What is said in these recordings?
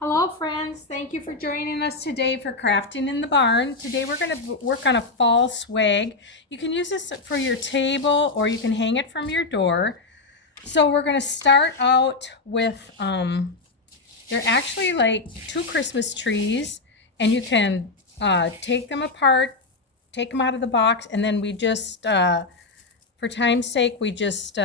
Hello friends, thank you for joining us today for Crafting in the Barn. Today we're going to work on a fall swag. You can use this for your table or you can hang it from your door. So we're going to start out with, they're actually like two Christmas trees, and you can take them apart, take them out of the box, and then we just, for time's sake, we just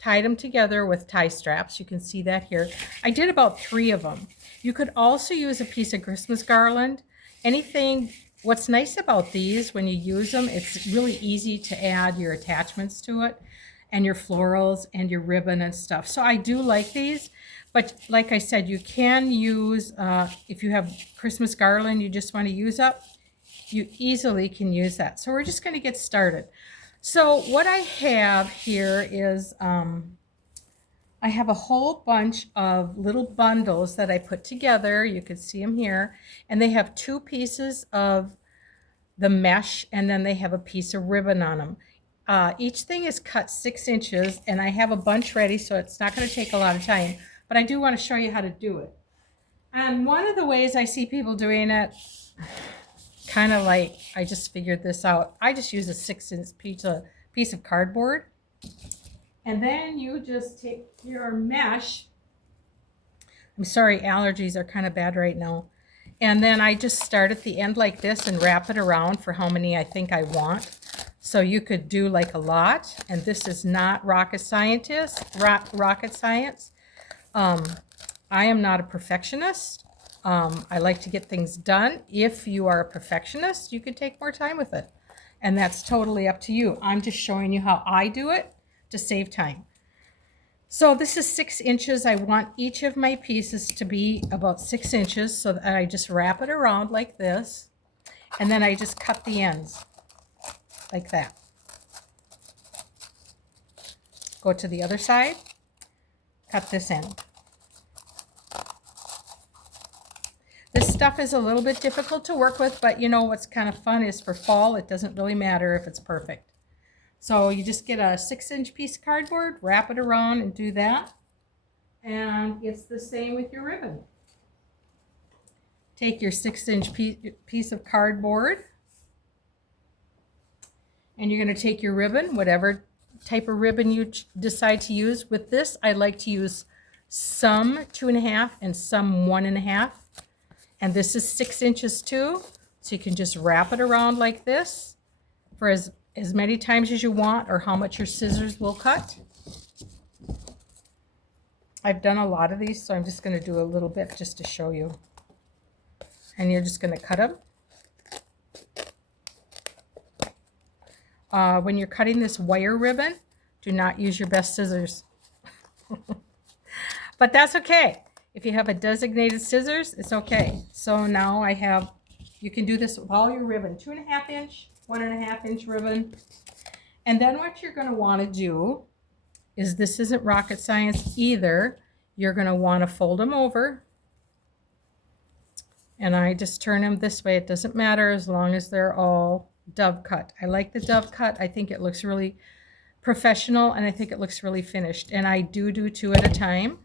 tied them together with tie straps. You can see that here. I did about 3 of them. You could also use a piece of Christmas garland. Anything. What's nice about these, when you use them, it's really easy to add your attachments to it and your florals and your ribbon and stuff. So I do like these, but like I said, you can use, if you have Christmas garland you just want to use up, you easily can use that. So we're just going to get started. So what I have here is, I have a whole bunch of little bundles that I put together. You can see them here. And they have 2 pieces of the mesh, and then they have a piece of ribbon on them. Each thing is cut 6 inches, and I have a bunch ready, so it's not going to take a lot of time. But I do want to show you how to do it. And one of the ways I see people doing it, kind of like, I just figured this out. I just use a 6-inch piece of cardboard. And then you just take your mesh. I'm sorry, allergies are kind of bad right now. And then I just start at the end like this and wrap it around for how many I think I want. So you could do like a lot. And this is not rocket science. I am not a perfectionist. I like to get things done. If you are a perfectionist, you could take more time with it. And that's totally up to you. I'm just showing you how I do it to save time. So this is 6 inches. I want each of my pieces to be about 6 inches, so that I just wrap it around like this, and then I just cut the ends like that. Go to the other side, cut this end. This stuff is a little bit difficult to work with, but you know what's kind of fun is for fall, it doesn't really matter if it's perfect. So you just get a 6-inch piece of cardboard, wrap it around and do that. And it's the same with your ribbon. Take your 6-inch piece of cardboard, and you're going to take your ribbon, whatever type of ribbon you decide to use. With this, I like to use some 2.5 and some 1.5. And this is 6 inches too. So you can just wrap it around like this for as many times as you want, or how much your scissors will cut. I've done a lot of these, so I'm just going to do a little bit just to show you. And you're just going to cut them. When you're cutting this wire ribbon, do not use your best scissors. But that's okay. If you have a designated scissors, it's okay. So now I have, you can do this with all your ribbon, 2.5 inch, 1.5 inch ribbon. And then what you're going to want to do is, this isn't rocket science either. You're going to want to fold them over. And I just turn them this way. It doesn't matter as long as they're all dove cut. I like the dove cut. I think it looks really professional, and I think it looks really finished. And I do 2 at a time.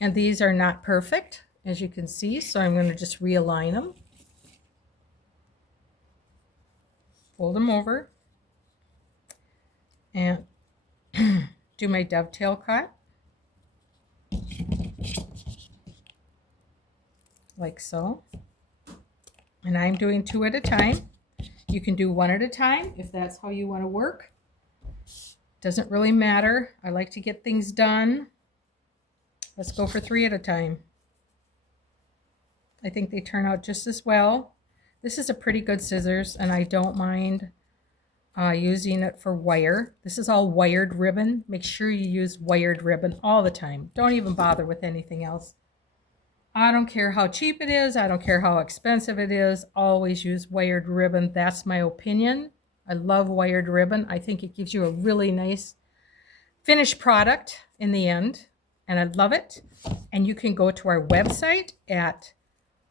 And these are not perfect, as you can see, so I'm going to just realign them. Fold them over. And do my dovetail cut. Like so. And I'm doing 2 at a time. You can do 1 at a time if that's how you want to work. Doesn't really matter. I like to get things done. Let's go for 3 at a time. I think they turn out just as well. This is a pretty good scissors, and I don't mind using it for wire. This is all wired ribbon. Make sure you use wired ribbon all the time. Don't even bother with anything else. I don't care how cheap it is. I don't care how expensive it is. Always use wired ribbon. That's my opinion. I love wired ribbon. I think it gives you a really nice finished product in the end. And I love it. And you can go to our website at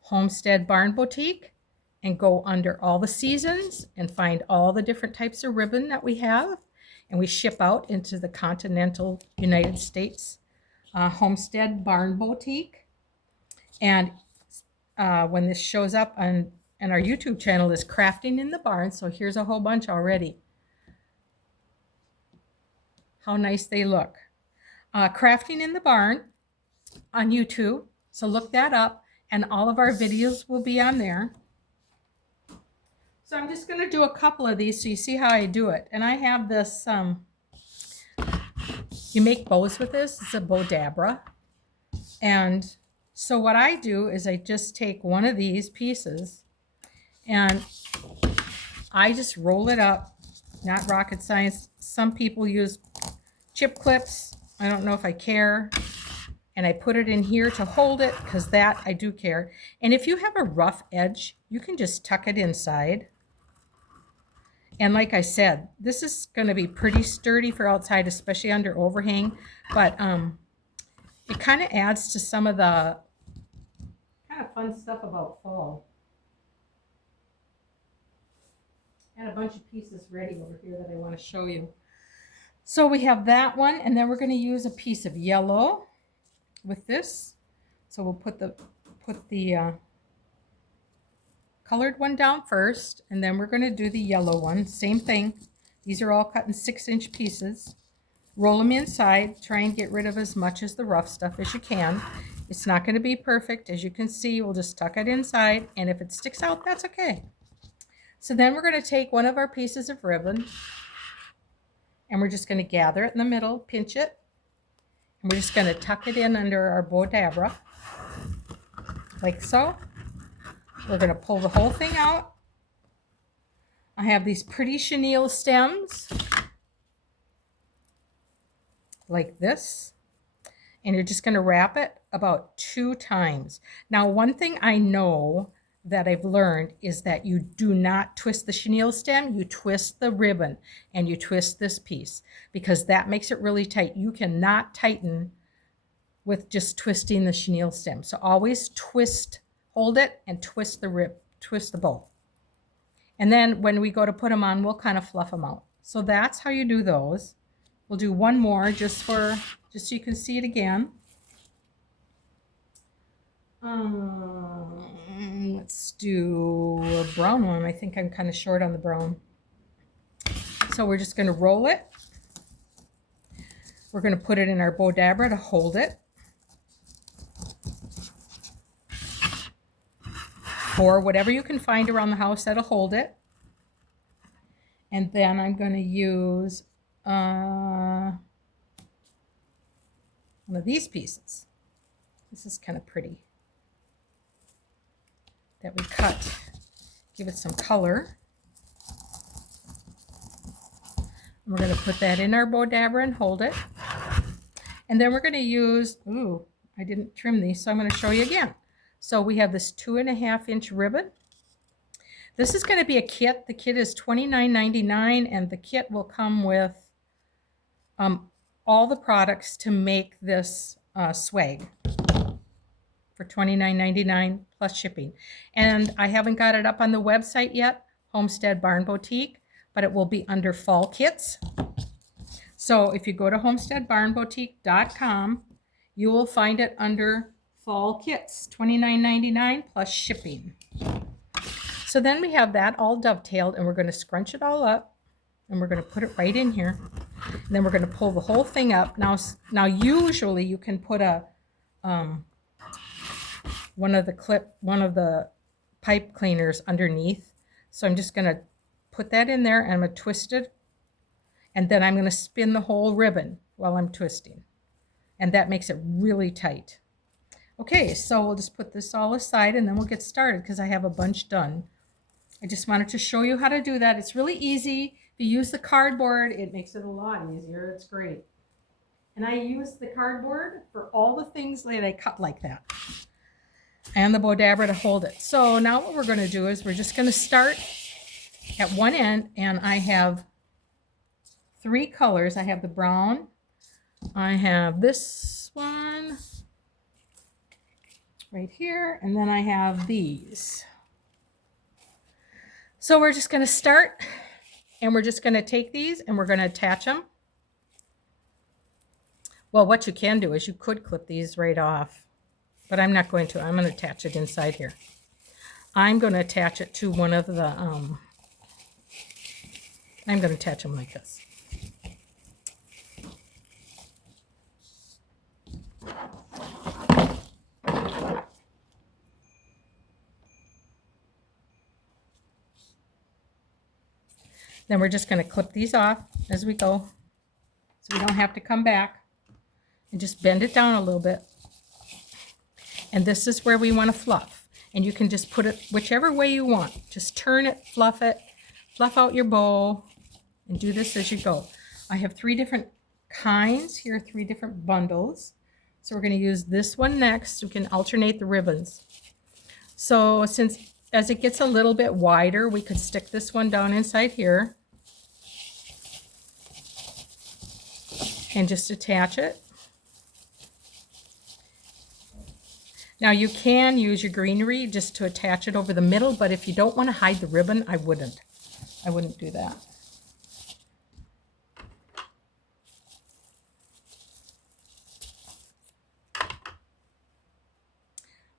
Homestead Barn Boutique and go under all the seasons and find all the different types of ribbon that we have. And we ship out into the continental United States. Homestead Barn Boutique. And when this shows up on our YouTube channel is Crafting in the Barn. So here's a whole bunch already. How nice they look. Crafting in the Barn on YouTube. So look that up, and all of our videos will be on there. So I'm just going to do a couple of these so you see how I do it. And I have this, you make bows with this. It's a Bowdabra. And so what I do is I just take one of these pieces and I just roll it up. Not rocket science. Some people use chip clips. I don't know if I care. And I put it in here to hold it because that I do care. And if you have a rough edge, you can just tuck it inside. And like I said, this is going to be pretty sturdy for outside, especially under overhang. But it kind of adds to some of the kind of fun stuff about fall. And a bunch of pieces ready over here that I want to show you. So we have that one, and then we're going to use a piece of yellow with this. So we'll put the colored one down first, and then we're going to do the yellow one. Same thing. These are all cut in 6-inch pieces. Roll them inside. Try and get rid of as much as the rough stuff as you can. It's not going to be perfect. As you can see, we'll just tuck it inside, and if it sticks out, that's okay. So then we're going to take one of our pieces of ribbon, and we're just going to gather it in the middle, pinch it, and we're just going to tuck it in under our Bowdabra, like so. We're going to pull the whole thing out. I have these pretty chenille stems, like this, and you're just going to wrap it about 2 times. Now, one thing I know that I've learned is that you do not twist the chenille stem, you twist the ribbon, and you twist this piece, because that makes it really tight. You cannot tighten with just twisting the chenille stem. So always twist, hold it, and twist the bow. And then when we go to put them on, we'll kind of fluff them out. So that's how you do those. We'll do one more just so you can see it again. Let's do a brown one. I think I'm kind of short on the brown. So we're just going to roll it. We're going to put it in our Bowdabra to hold it. Or whatever you can find around the house that'll hold it. And then I'm going to use one of these pieces. This is kind of pretty. That we cut, give it some color. And we're going to put that in our Bowdabra and hold it. And then we're going to use, ooh, I didn't trim these, so I'm going to show you again. So we have this 2.5-inch ribbon. This is going to be a kit. The kit is $29.99, and the kit will come with all the products to make this swag for $29.99 plus shipping. And I haven't got it up on the website yet, Homestead Barn Boutique, but it will be under fall kits. So if you go to homesteadbarnboutique.com, you will find it under fall kits, $29.99 plus shipping. So then we have that all dovetailed, and we're going to scrunch it all up, and we're going to put it right in here. And then we're going to pull the whole thing up. Now usually you can put a one of the pipe cleaners underneath. So I'm just going to put that in there, and I'm going to twist it, and then I'm going to spin the whole ribbon while I'm twisting, and that makes it really tight. Okay, so we'll just put this all aside, and then we'll get started because I have a bunch done. I just wanted to show you how to do that. It's really easy. If you use the cardboard, it makes it a lot easier. It's great. And I use the cardboard for all the things that I cut like that, and the Bowdabra to hold it. So now what we're going to do is we're just going to start at one end, and I have 3 colors. I have the brown, I have this one right here, and then I have these. So we're just going to start, and we're just going to take these and we're going to attach them Well, what you can do is you could clip these right off, but I'm not going to. I'm going to attach it inside here. I'm going to attach it to one of the, I'm going to attach them like this. Then we're just going to clip these off as we go, so we don't have to come back, and just bend it down a little bit. And this is where we want to fluff. And you can just put it whichever way you want. Just turn it, fluff out your bowl, and do this as you go. I have 3 different kinds here, 3 different bundles. So we're going to use this one next. We can alternate the ribbons. So since as it gets a little bit wider, we could stick this one down inside here and just attach it. Now you can use your greenery just to attach it over the middle, but if you don't want to hide the ribbon, I wouldn't do that.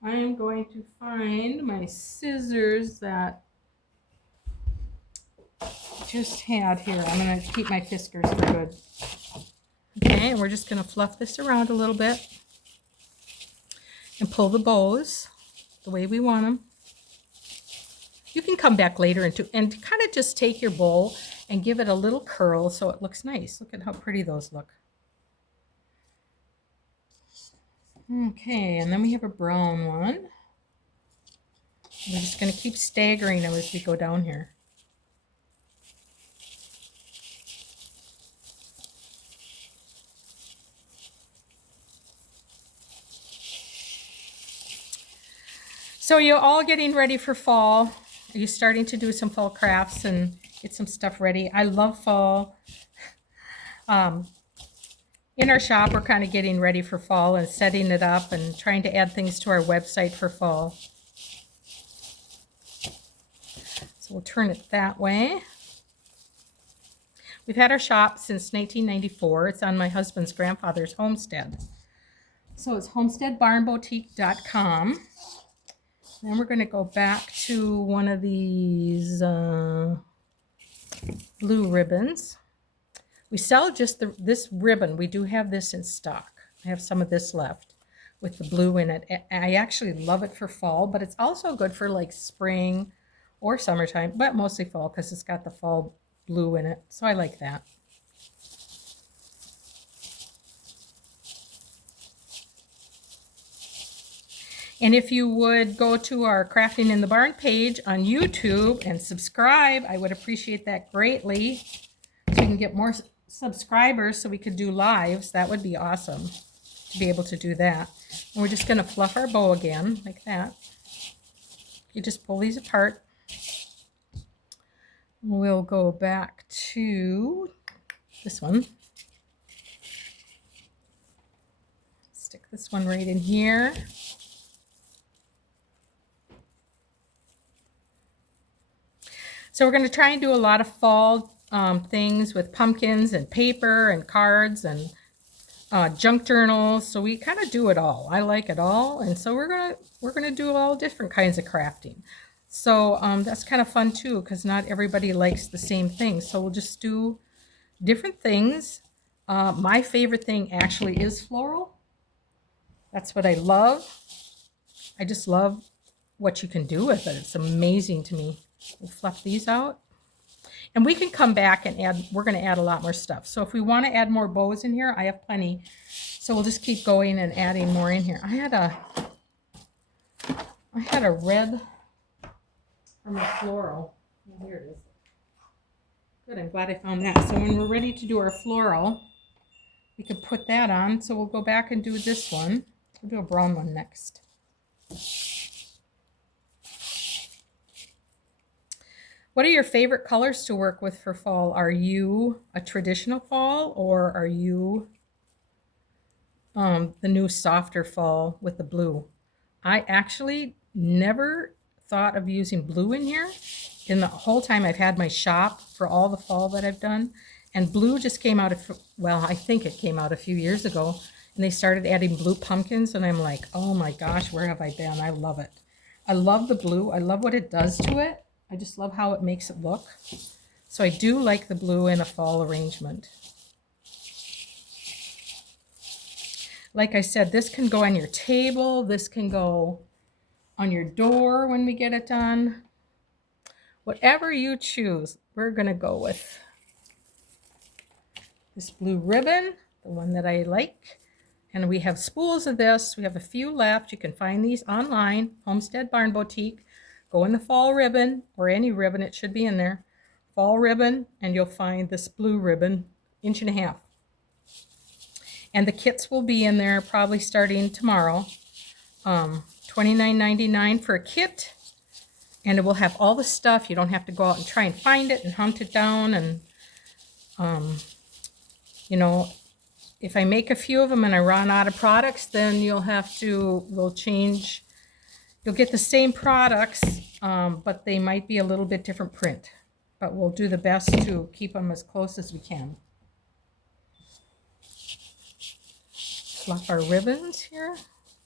I am going to find my scissors that I just had here. I'm going to keep my whiskers for good. Okay, and we're just going to fluff this around a little bit and pull the bows the way we want them. You can come back later and kind of just take your bowl and give it a little curl so it looks nice. Look at how pretty those look. Okay, and then we have a brown one. We're just going to keep staggering them as we go down here. So you're all getting ready for fall. Are you starting to do some fall crafts and get some stuff ready? I love fall. In our shop, we're kind of getting ready for fall and setting it up and trying to add things to our website for fall. So we'll turn it that way. We've had our shop since 1994. It's on my husband's grandfather's homestead. So it's homesteadbarnboutique.com. Then we're going to go back to one of these blue ribbons. We sell just this ribbon. We do have this in stock. I have some of this left with the blue in it. I actually love it for fall, but it's also good for like spring or summertime, but mostly fall because it's got the fall blue in it. So I like that. And if you would go to our Crafting in the Barn page on YouTube and subscribe, I would appreciate that greatly. So we can get more subscribers so we could do lives. That would be awesome to be able to do that. And we're just going to fluff our bow again like that. You just pull these apart. We'll go back to this one. Stick this one right in here. So we're going to try and do a lot of fall things with pumpkins and paper and cards and junk journals. So we kind of do it all. I like it all, and so we're gonna do all different kinds of crafting. So that's kind of fun too, because not everybody likes the same thing. So we'll just do different things. My favorite thing actually is floral. That's what I love. I just love what you can do with it. It's amazing to me. We'll fluff these out. And we can come back and add, we're going to add a lot more stuff. So if we want to add more bows in here, I have plenty. So we'll just keep going and adding more in here. I had a red from a floral. Oh, here it is. Good, I'm glad I found that. So when we're ready to do our floral, we could put that on. So we'll go back and do this one. We'll do a brown one next. What are your favorite colors to work with for fall? Are you a traditional fall, or are you the new softer fall with the blue? I actually never thought of using blue in here in the whole time I've had my shop for all the fall that I've done. And blue just came out well, I think it came out a few years ago, and they started adding blue pumpkins, and I'm like, oh my gosh, where have I been? I love it. I love the blue. I love what it does to it. I just love how it makes it look. So I do like the blue in a fall arrangement. Like I said, this can go on your table. This can go on your door when we get it done. Whatever you choose, we're going to go with this blue ribbon, the one that I like. And we have spools of this. We have a few left. You can find these online, Homestead Barn Boutique. Go in the fall ribbon, or any ribbon, it should be in there. Fall ribbon, and you'll find this blue ribbon, 1.5 inches. And the kits will be in there probably starting tomorrow. $29.99 for a kit. And it will have all the stuff. You don't have to go out and try and find it and hunt it down. And, you know, if I make a few of them and I run out of products, then we'll change. You'll get the same products, but they might be a little bit different print. But we'll do the best to keep them as close as we can. Fluff our ribbons here.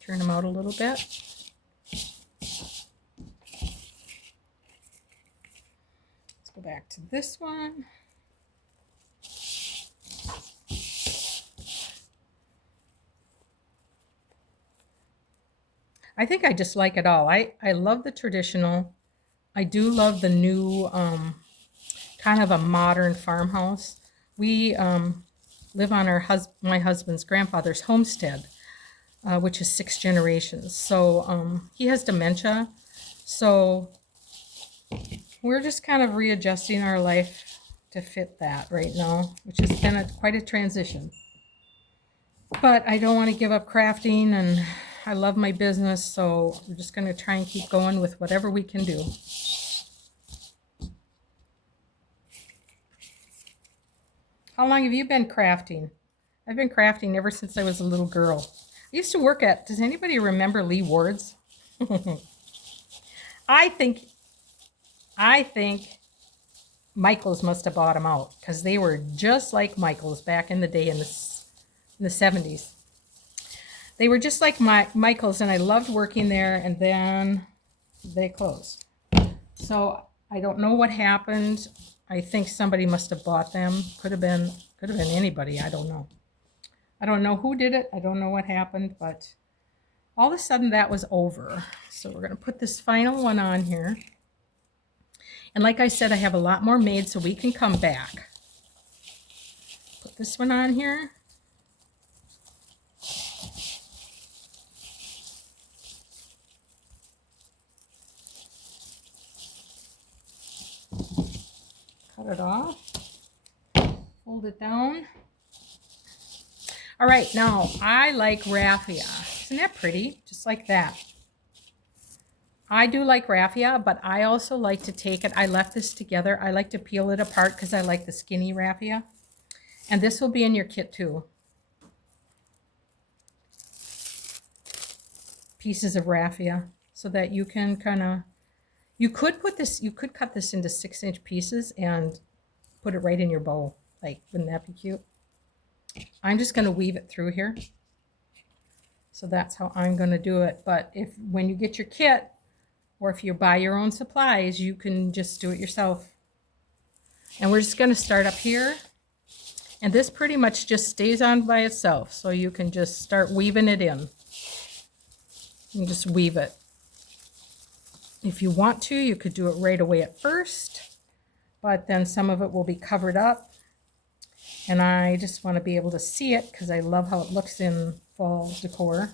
Turn them out a little bit. Let's go back to this one. I think I just like it all. I love the traditional. I do love the new kind of a modern farmhouse. We live on my husband's grandfather's homestead, which is 6 generations. So he has dementia. So we're just kind of readjusting our life to fit that right now, which has been quite a transition. But I don't want to give up crafting, and I love my business, so we're just going to try and keep going with whatever we can do. How long have you been crafting? I've been crafting ever since I was a little girl. I used to work at, does anybody remember Lee Ward's? I think Michaels must have bought them out, because they were just like Michaels back in the day in the 70s. They were just like Michaels, and I loved working there, and then they closed. So I don't know what happened. I think somebody must have bought them. Could have been anybody. I don't know. I don't know who did it. I don't know what happened, but all of a sudden that was over. So we're going to put this final one on here. And like I said, I have a lot more made, so we can come back. Put this one on here. Cut it off. Fold it down. All right, now I like raffia. Isn't that pretty? Just like that. I do like raffia, but I also like to take it. I left this together. I like to peel it apart because I like the skinny raffia. And this will be in your kit too. Pieces of raffia, so that you can kind of, you could cut this into 6-inch pieces and put it right in your bowl. Like, wouldn't that be cute? I'm just going to weave it through here. So that's how I'm going to do it. But when you get your kit, or if you buy your own supplies, you can just do it yourself. And we're just going to start up here. And this pretty much just stays on by itself. So you can just start weaving it in. And just weave it. If you want to, you could do it right away at first. But then some of it will be covered up. And I just want to be able to see it because I love how it looks in fall decor.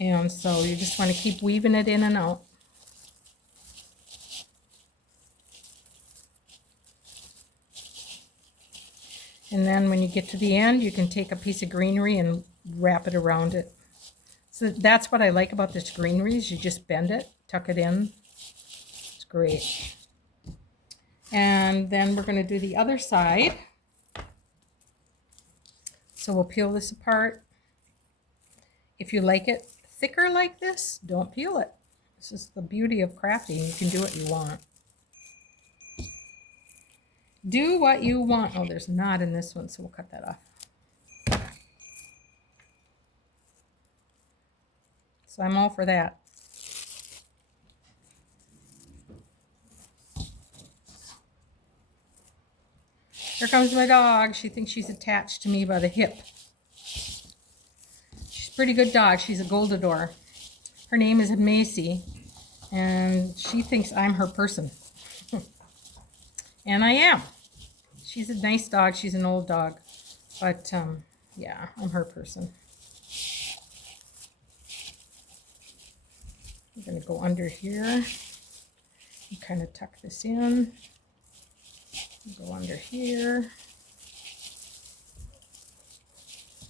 And so you just want to keep weaving it in and out. And then when you get to the end, you can take a piece of greenery and wrap it around it. So that's what I like about this greenery, is you just bend it, tuck it in. It's great. And then we're going to do the other side. So we'll peel this apart. If you like it thicker like this, don't peel it. This is the beauty of crafting. You can do what you want. Do what you want. Oh, there's not in this one, so we'll cut that off. So I'm all for that. Here comes my dog. She thinks she's attached to me by the hip. She's a pretty good dog. She's a Goldador. Her name is Macy, and she thinks I'm her person. And I am. She's a nice dog. She's an old dog. But, yeah, I'm her person. I'm going to go under here and kind of tuck this in. Go under here.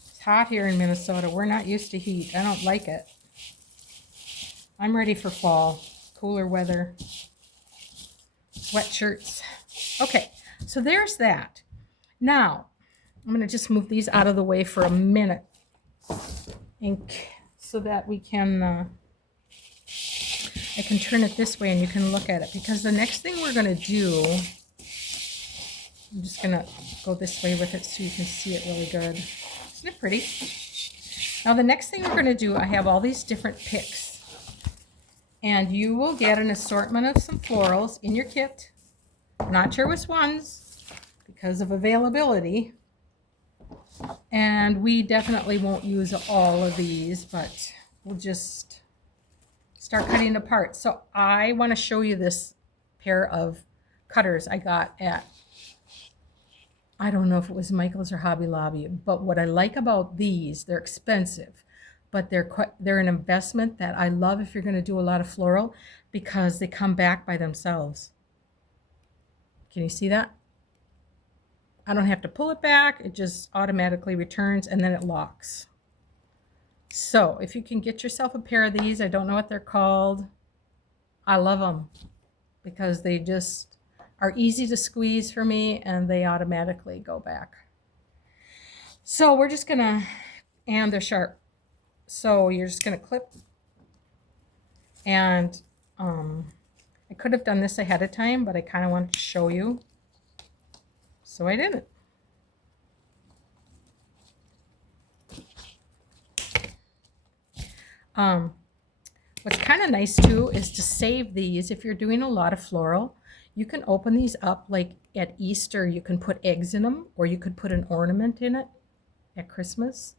It's hot here in Minnesota. We're not used to heat. I don't like it. I'm ready for fall. Cooler weather. Sweatshirts. Okay, so there's that. Now, I'm going to just move these out of the way for a minute so that we can, I can turn it this way and you can look at it. Because the next thing we're going to do, I'm just going to go this way with it so you can see it really good. Isn't it pretty? Now, the next thing we're going to do, I have all these different picks. And you will get an assortment of some florals in your kit. Not sure which ones because of availability. And we definitely won't use all of these, but we'll just start cutting apart. So I want to show you this pair of cutters I got at, I don't know if it was Michael's or Hobby Lobby, but what I like about these, they're expensive, but they're an investment that I love if you're going to do a lot of floral because they come back by themselves. Can you see that? I don't have to pull it back. It just automatically returns and then it locks. So if you can get yourself a pair of these, I don't know what they're called. I love them because they just are easy to squeeze for me and they automatically go back. So we're just gonna, and they're sharp. So you're just gonna clip, and I could have done this ahead of time, but I kind of wanted to show you, so I didn't. What's kind of nice too is to save these. If you're doing a lot of floral, you can open these up, like at Easter, you can put eggs in them, or you could put an ornament in it at Christmas,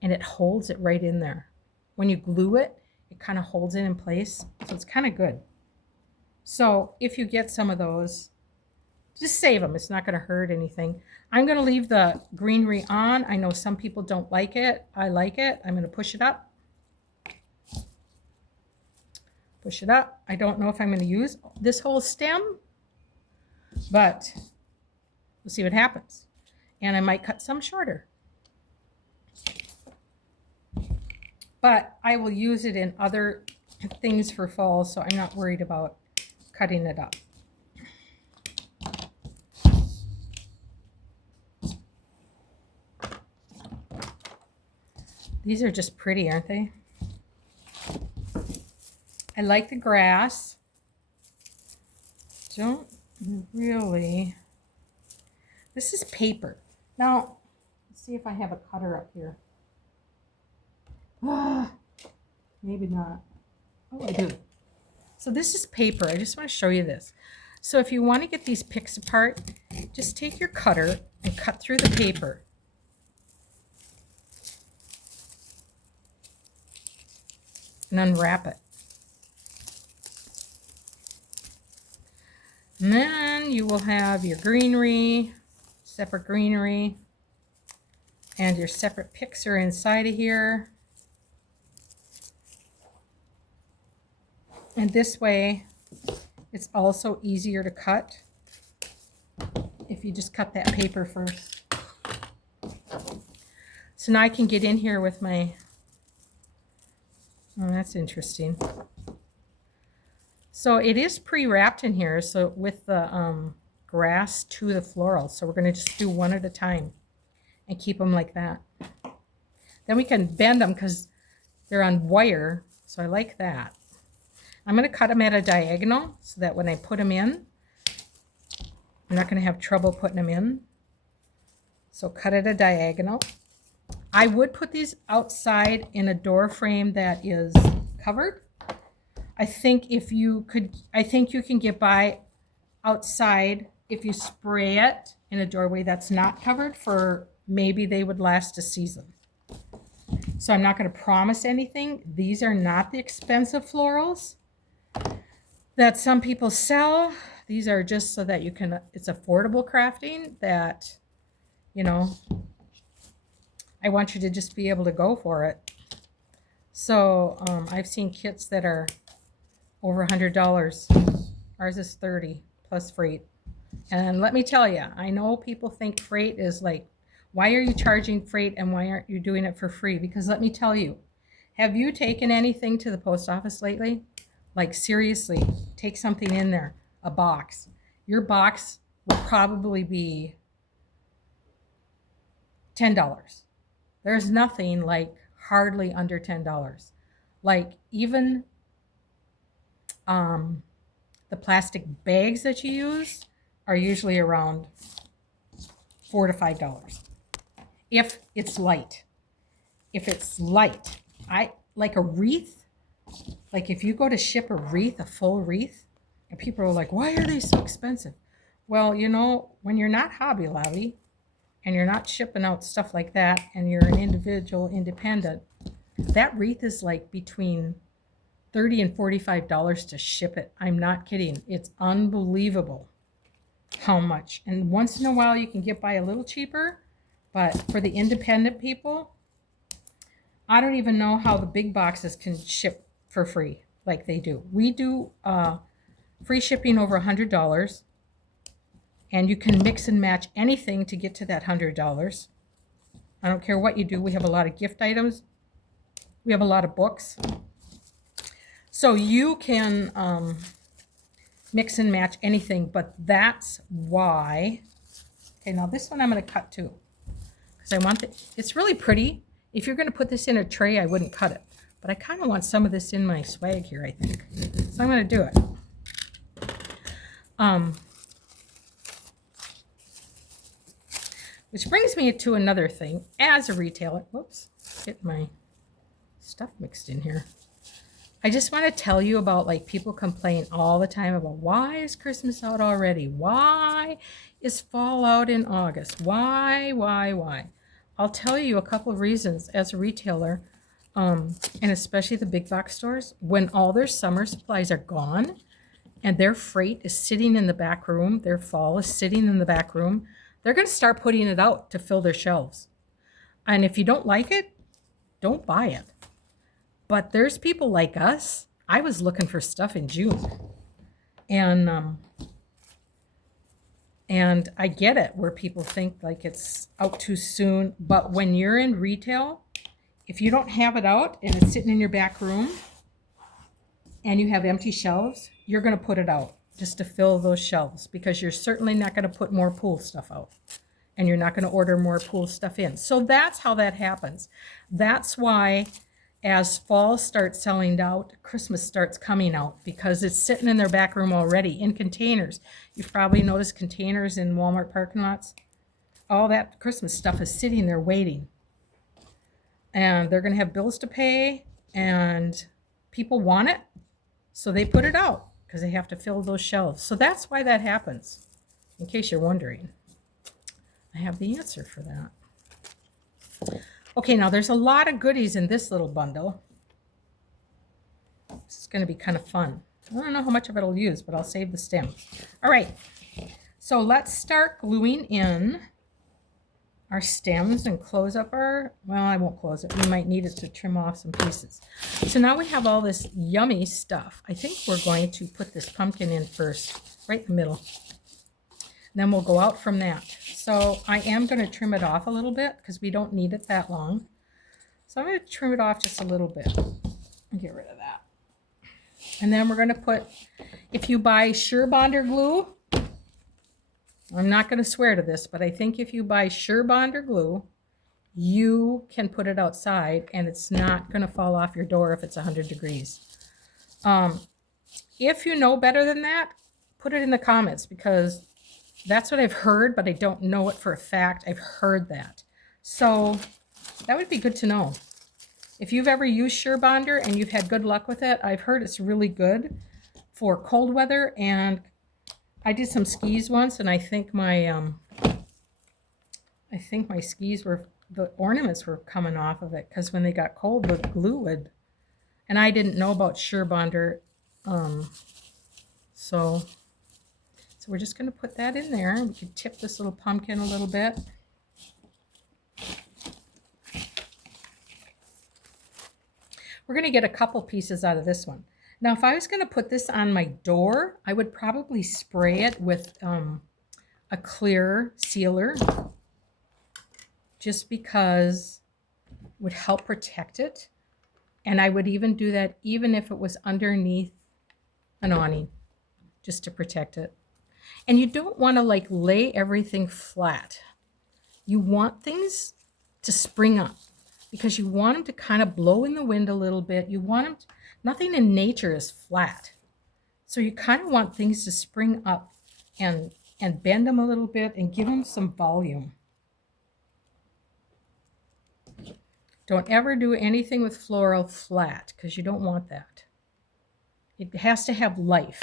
and it holds it right in there. When you glue it, it kind of holds it in place, so it's kind of good. So if you get some of those, just save them. It's not going to hurt anything. I'm going to leave the greenery on. I know some people don't like it. I like it. I'm going to push it up. Push it up. I don't know if I'm going to use this whole stem, but we'll see what happens. And I might cut some shorter. But I will use it in other things for fall, so I'm not worried about cutting it up. These are just pretty, aren't they? I like the grass. Don't really. This is paper. Now, let's see if I have a cutter up here. Maybe not. Oh, I do. So this is paper. I just want to show you this. So if you want to get these picks apart, just take your cutter and cut through the paper. And unwrap it. And then you will have your greenery, separate greenery, and your separate picks are inside of here. And this way, it's also easier to cut if you just cut that paper first. So now I can get in here with my, oh, that's interesting. So it is pre-wrapped in here, so with the grass to the floral. So we're going to just do one at a time and keep them like that. Then we can bend them because they're on wire, so I like that. I'm going to cut them at a diagonal so that when I put them in, You're not going to have trouble putting them in. So cut it a diagonal. I would put these outside in a door frame that is covered. I think you can get by outside if you spray it in a doorway that's not covered, for maybe they would last a season. So I'm not going to promise anything. These are not the expensive florals that some people sell. These are just so that you can, it's affordable crafting that, you know, I want you to just be able to go for it. So I've seen kits that are over $100. Ours is $30 plus freight. And let me tell you, I know people think freight is like, why are you charging freight and why aren't you doing it for free? Because let me tell you, have you taken anything to the post office lately? Like seriously, take something in there, a box. Your box will probably be $10. There's nothing like hardly under $10. Like even the plastic bags that you use are usually around $4 to $5 if it's light. If it's light, I like a wreath. Like if you go to ship a wreath, a full wreath, and people are like, why are they so expensive? Well, you know, when you're not Hobby Lobby and you're not shipping out stuff like that and you're an individual independent, that wreath is like between $30 and $45 to ship it. I'm not kidding. It's unbelievable how much. And once in a while you can get by a little cheaper, but for the independent people, I don't even know how the big boxes can ship for free like they do. We do free shipping over $100, and you can mix and match anything to get to that $100. I don't care what you do. We have a lot of gift items. We have a lot of books. So you can mix and match anything, but that's why. Okay, now this one I'm going to cut too, because I want it's really pretty. If you're going to put this in a tray, I wouldn't cut it, but I kind of want some of this in my swag here, I think. So I'm going to do it. Which brings me to another thing. As a retailer, whoops, get my stuff mixed in here. I just want to tell you about, like, people complain all the time about, why is Christmas out already? Why is fall out in August? Why? I'll tell you a couple of reasons as a retailer, and especially the big box stores, when all their summer supplies are gone and their freight is sitting in the back room, their fall is sitting in the back room, they're going to start putting it out to fill their shelves. And if you don't like it, don't buy it. But there's people like us. I was looking for stuff in June. And I get it where people think like it's out too soon. But when you're in retail, if you don't have it out and it's sitting in your back room and you have empty shelves, you're going to put it out just to fill those shelves, because you're certainly not going to put more pool stuff out and you're not going to order more pool stuff in. So that's how that happens. That's why as fall starts selling out, Christmas starts coming out, because it's sitting in their back room already in containers. You've probably noticed containers in Walmart parking lots. All that Christmas stuff is sitting there waiting. And they're going to have bills to pay, and people want it, so they put it out because they have to fill those shelves. So that's why that happens, in case you're wondering. I have the answer for that. Okay, now there's a lot of goodies in this little bundle. This is going to be kind of fun. I don't know how much of it I'll use, but I'll save the stems. All right, so let's start gluing in our stems and close up our, well, I won't close it. We might need it to trim off some pieces. So now we have all this yummy stuff. I think we're going to put this pumpkin in first, right in the middle. Then we'll go out from that. So I am going to trim it off a little bit because we don't need it that long. So I'm going to trim it off just a little bit and get rid of that. And then we're going to put, if you buy Surebonder glue, I'm not going to swear to this, but I think if you buy Surebonder glue, you can put it outside and it's not going to fall off your door if it's 100 degrees. If you know better than that, put it in the comments, because That's what I've heard, but I don't know it for a fact. I've heard that. So that would be good to know. If you've ever used SureBonder and you've had good luck with it, I've heard it's really good for cold weather. And I did some skis once, and I think my skis were, the ornaments were coming off of it because when they got cold, the glue would. And I didn't know about SureBonder, so we're just going to put that in there. We could tip this little pumpkin a little bit. We're going to get a couple pieces out of this one. Now, if I was going to put this on my door, I would probably spray it with a clear sealer, just because it would help protect it. And I would even do that even if it was underneath an awning, just to protect it. And you don't want to like lay everything flat. You want things to spring up because you want them to kind of blow in the wind a little bit. You want them to, nothing in nature is flat. So you kind of want things to spring up and bend them a little bit and give them some volume. Don't ever do anything with floral flat because you don't want that. It has to have life.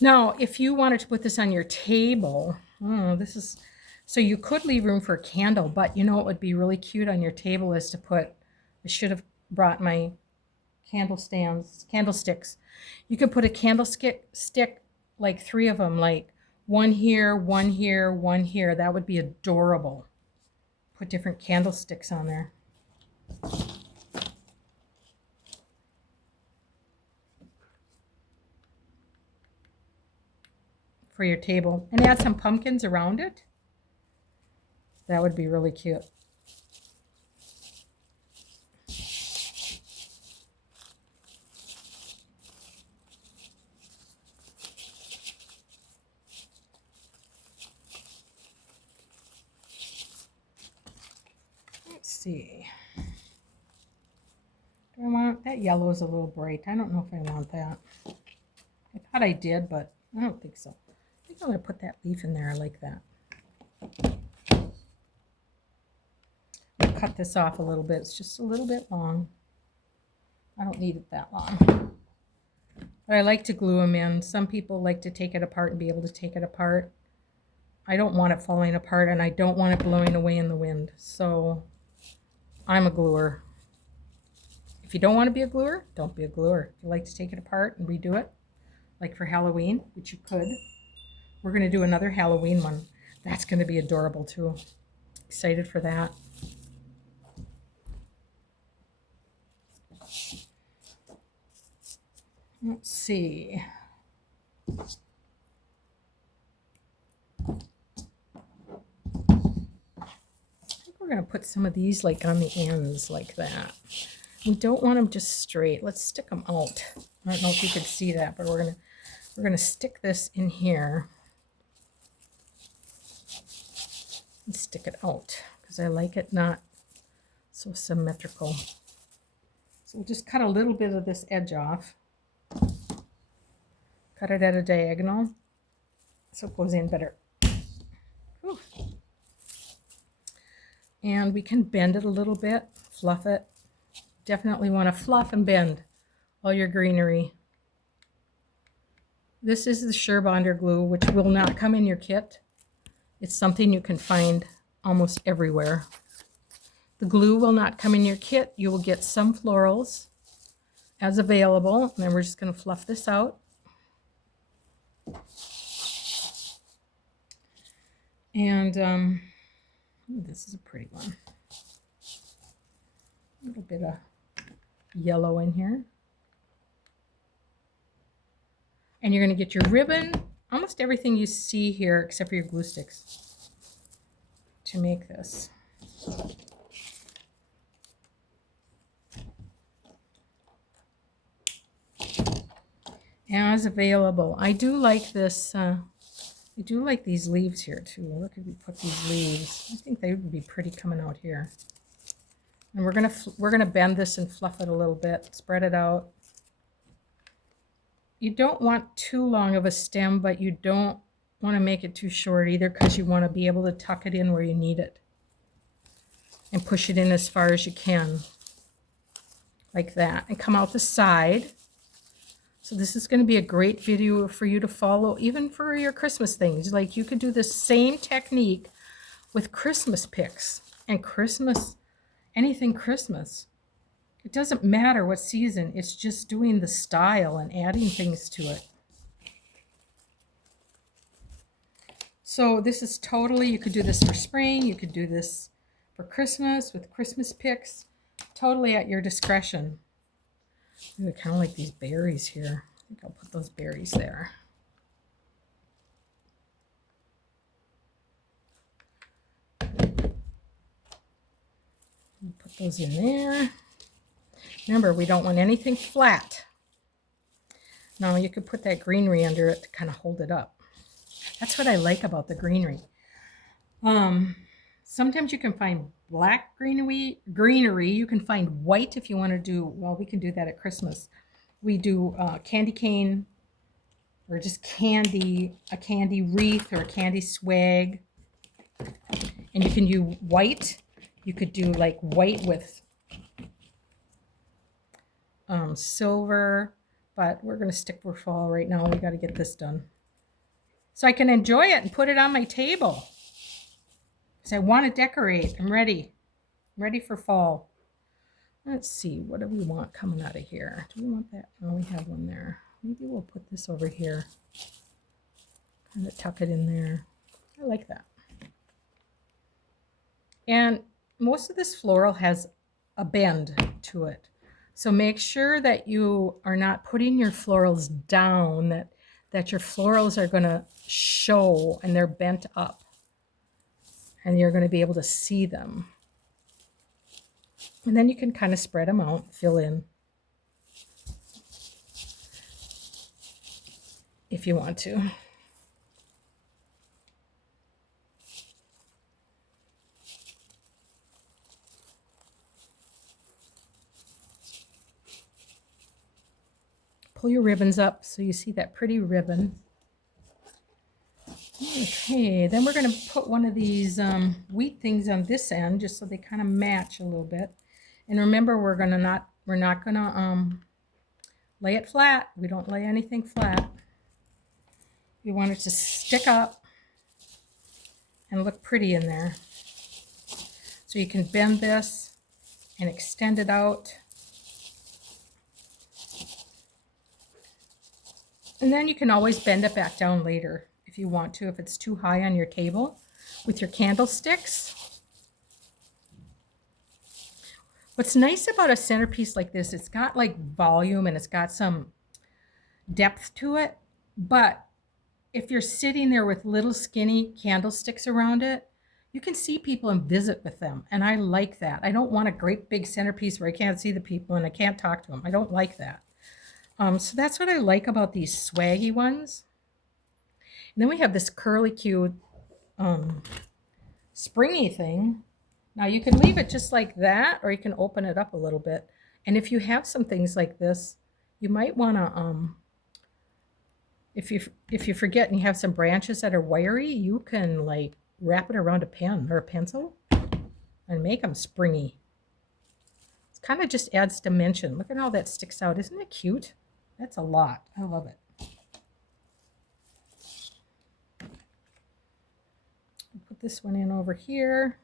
Now, if you wanted to put this on your table, so you could leave room for a candle, but you know what would be really cute on your table is to put, I should have brought my candlesticks. You could put a candlestick, like 3 of them, like one here, one here, one here. That would be adorable. Put different candlesticks on there. For your table, and add some pumpkins around it. That would be really cute. Let's see. Do I want that? Yellow is a little bright. I don't know if I want that. I thought I did, but I don't think so. I think I'm going to put that leaf in there. I like that. I'll cut this off a little bit. It's just a little bit long. I don't need it that long. But I like to glue them in. Some people like to take it apart and be able to take it apart. I don't want it falling apart, and I don't want it blowing away in the wind. So I'm a gluer. If you don't want to be a gluer, don't be a gluer. If you like to take it apart and redo it, like for Halloween, which you could. We're going to do another Halloween one. That's going to be adorable too. Excited for that. Let's see. I think we're going to put some of these like on the ends like that. We don't want them just straight. Let's stick them out. I don't know if you could see that, but we're going to stick this in here. And stick it out because I like it not so symmetrical. So we'll just cut a little bit of this edge off. Cut it at a diagonal so it goes in better. Whew. And we can bend it a little bit, fluff it. Definitely want to fluff and bend all your greenery. This is the SureBonder glue, which will not come in your kit. It's something you can find almost everywhere. The glue will not come in your kit. You will get some florals as available. And then we're just going to fluff this out. And this is a pretty one. A little bit of yellow in here. And you're going to get your ribbon, almost everything you see here except for your glue sticks to make this. As available. I do like this, I do like these leaves here too. Look, if we put these leaves, I think they would be pretty coming out here. And we're gonna bend this and fluff it a little bit, spread it out. You don't want too long of a stem, but you don't want to make it too short either, because you want to be able to tuck it in where you need it and push it in as far as you can, like that, and come out the side. So this is going to be a great video for you to follow, even for your Christmas things. Like, you could do the same technique with Christmas picks and Christmas, anything Christmas. It doesn't matter what season, it's just doing the style and adding things to it. So this is totally, you could do this for spring, you could do this for Christmas with Christmas picks, totally at your discretion. Ooh, I kind of like these berries here. I think I'll put those berries there. Put those in there. Remember, we don't want anything flat. Now you could put that greenery under it to kind of hold it up. That's what I like about the greenery. Sometimes you can find black greenery. You can find white if you want to do, well, we can do that at Christmas. We do candy cane, or just a candy wreath or a candy swag. And you can do white. You could do like white with silver, but we're going to stick with fall right now. We got to get this done so I can enjoy it and put it on my table, because I want to decorate. I'm ready for fall. Let's see, what do we want coming out of here? Do we want that? Oh, we have one there. Maybe we'll put this over here, kind of tuck it in there. I like that. And most of this floral has a bend to it. So make sure that you are not putting your florals down, that your florals are going to show and they're bent up. And you're going to be able to see them. And then you can kind of spread them out, fill in, if you want to. Pull your ribbons up so you see that pretty ribbon. Okay, then we're going to put one of these wheat things on this end, just so they kind of match a little bit. And remember, we're not going to lay it flat. We don't lay anything flat. We want it to stick up and look pretty in there. So you can bend this and extend it out. And then you can always bend it back down later if you want to, if it's too high on your table with your candlesticks. What's nice about a centerpiece like this, it's got like volume and it's got some depth to it. But if you're sitting there with little skinny candlesticks around it, you can see people and visit with them. And I like that. I don't want a great big centerpiece where I can't see the people and I can't talk to them. I don't like that. So that's what I like about these swaggy ones. And then we have this curly cute springy thing. Now you can leave it just like that, or you can open it up a little bit. And if you have some things like this, you might want to, if you forget and you have some branches that are wiry, you can like wrap it around a pen or a pencil and make them springy. It kind of just adds dimension. Look at how that sticks out. Isn't it cute? That's a lot. I love it. Put this one in over here.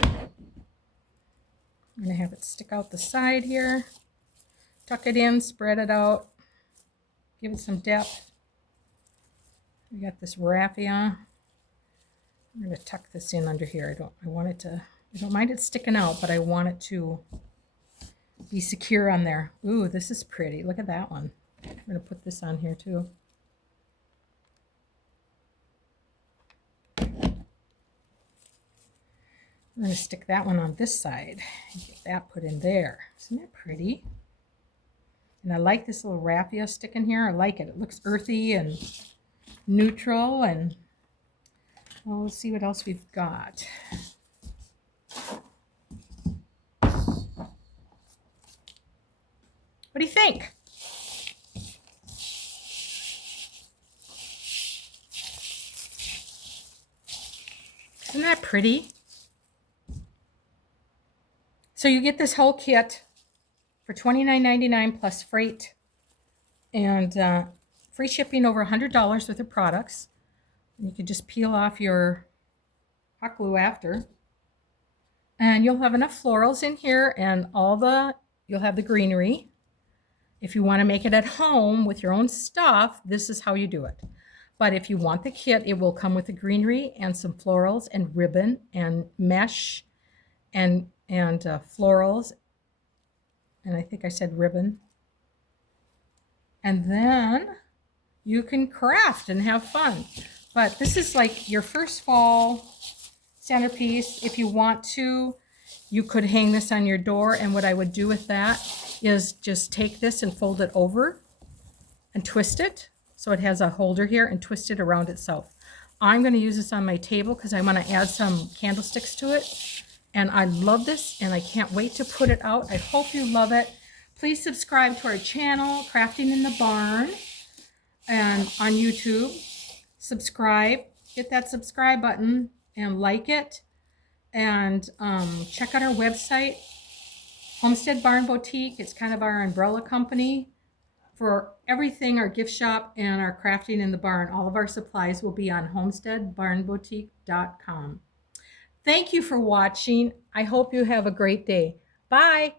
I'm going to have it stick out the side here. Tuck it in, spread it out, give it some depth. We got this raffia. I'm going to tuck this in under here. I don't mind it sticking out, but I want it to be secure on there. Ooh, this is pretty. Look at that one. I'm going to put this on here too. I'm going to stick that one on this side and get that put in there. Isn't that pretty? And I like this little raffia sticking here. I like it. It looks earthy and neutral. And well, let's see what else we've got. What do you think? Isn't that pretty? So you get this whole kit for $29.99 plus freight and free shipping over $100 worth of products. And you can just peel off your hot glue after. And you'll have enough florals in here and you'll have the greenery. If you want to make it at home with your own stuff, this is how you do it. But if you want the kit, it will come with the greenery and some florals and ribbon and mesh and florals. And I think I said ribbon. And then you can craft and have fun. But this is like your first fall centerpiece. If you want to, you could hang this on your door. And what I would do with that is just take this and fold it over and twist it. So it has a holder here and twist it around itself. I'm going to use this on my table because I want to add some candlesticks to it. And I love this and I can't wait to put it out. I hope you love it. Please subscribe to our channel, Crafting in the Barn, and on YouTube. Subscribe, hit that subscribe button and like it. And check out our website, Homestead Barn Boutique. It's kind of our umbrella company for everything, our gift shop and our Crafting in the Barn. All of our supplies will be on homesteadbarnboutique.com. Thank you for watching. I hope you have a great day. Bye.